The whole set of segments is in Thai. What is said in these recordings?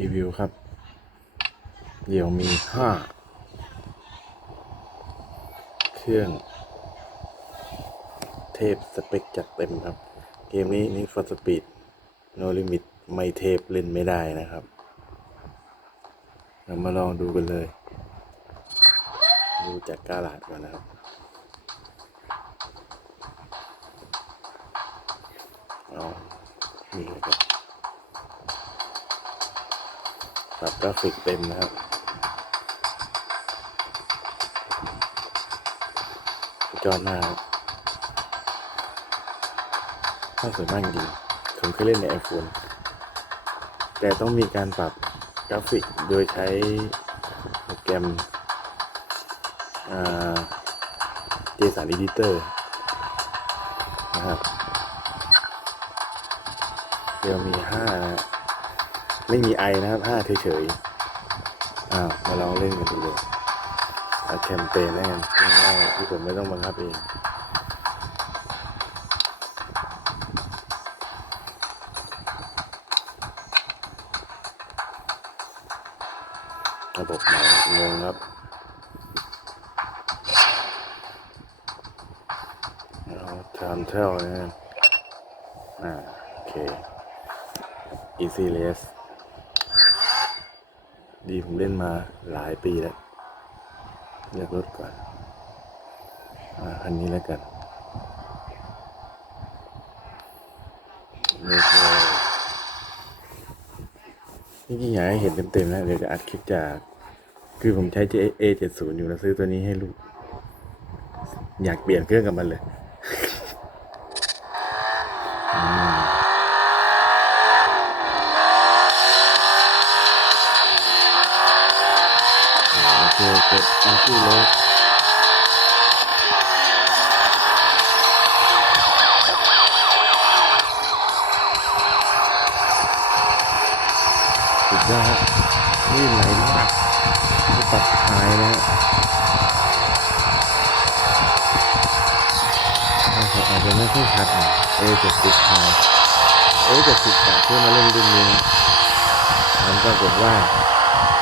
รีวิวครับ เดี๋ยวมีห้าเครื่อง เทพสเปคจัดเต็มครับ เกมนี้นี่ฟอร์สปีดโนลิมิตไม่เทพเล่นไม่ได้นะครับเรามาลองดูกันเลย ดูจากกาลาดก่อนนะครับเอานี่เลยครับ ปรับกราฟิกเต็มนะครับสุดยอดมากครับภาสวยมากจริงผมเคยเล่นใน iPhone แต่ต้องมีการปรับกราฟิกโดยใช้โปรแกรมอ่า JSON Editor นะครับเดี๋ยวมีห้านะ ไม่มีไอนะครับห้าเฉยๆอ้าวมาลองเล่นกันดูเลยเอาแคมเปญแล้วกันง่ายๆที่ผมไม่ต้องบังคับเองระบบไหนงงครับเอาทำเท่านะอ่า โอเค easy race ดีผมเล่นมาหลายปีแล้วเลือกรถก่อนอ่าคันนี้แล้วกันเลือกนี่จริงๆอยากให้เห็นเต็มๆนะเดี๋ยวจะอัดคลิปจาก คือผมใช้ A 7 0อยู่แล้วซื้อตัวนี้ให้ลูก อยากเปลี่ยนเครื่องกับมันเลย อืม เคกดตั้งชื่อเลยสุดยอดคนี่ไหลมากนี่ตัดท้ายนะฮะอาจจะไม่ค่อยชัดเอเจ็ดสิบท้ายเอเจ็ดสิบกะเพื่อมาเล่นรุ่นนี้นะมันปรากฏว่า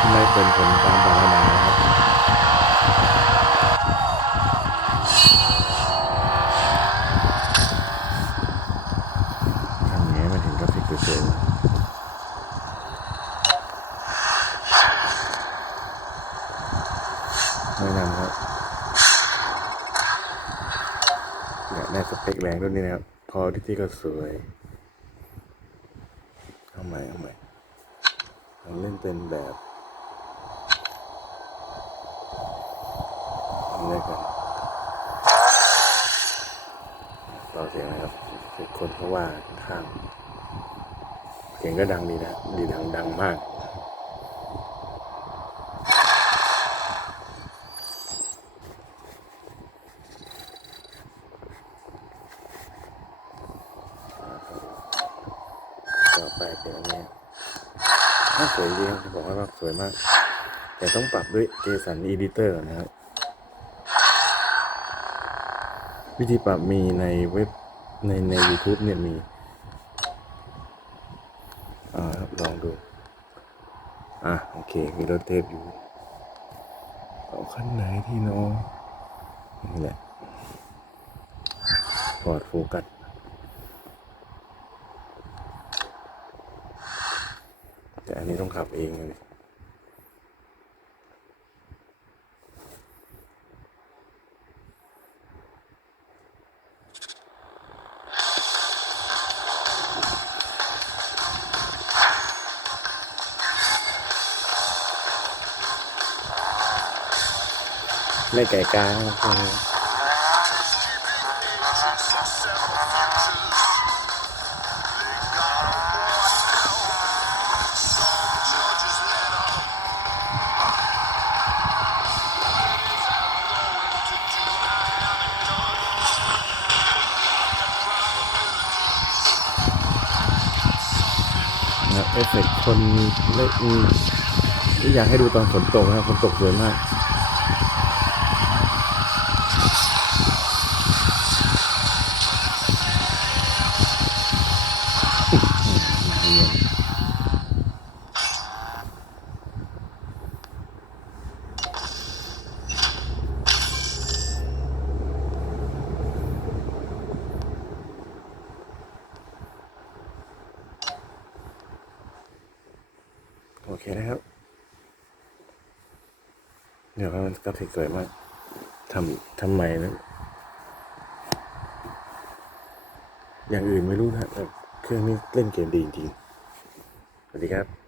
ไม่เป็นผลตามปรารถนาครับ นะนำครับอยากได้สเปคแรงรุ่นนี้นะครับ พอที่ที่ก็สวย เอาใหม่เอาใหม่เราเล่นเป็นแบบเล่นกันต่อเสียงนะครับเสียงคนเพราะว่าข้างเสียงก็ดังดีนะ ดีดังดังมาก ไปเป็นอันนี้ภาสวยจริงครับจะบอกว่าภาสวยมาก แต่ต้องปรับด้วย JSON Editor ก่อนนะครับ วิธีปรับมีในเว็บในใน YouTube เนี่ยมีอ่าครับลองดู อะ โอเค มีรถเทปอยู่ เอาขั้นไหนที่เน้อนี่แหละพอร์ตโฟกัส แต่อันนี้ต้องขับเองเลยไม่ไก่กาครับ นะครับเอฟเฟกต์คนเล่นอยากให้ดูตอนฝนตกนะครับฝนตกสวยมาก เยี่ยม โอ เคนะครับ เดี๋ยวมันกราฟิกสวยมากทำทำไมนะอย่างอื่นไม่รู้นะแต่เครื่องนี้เล่นเกมดีจริงๆสวัสดีครับ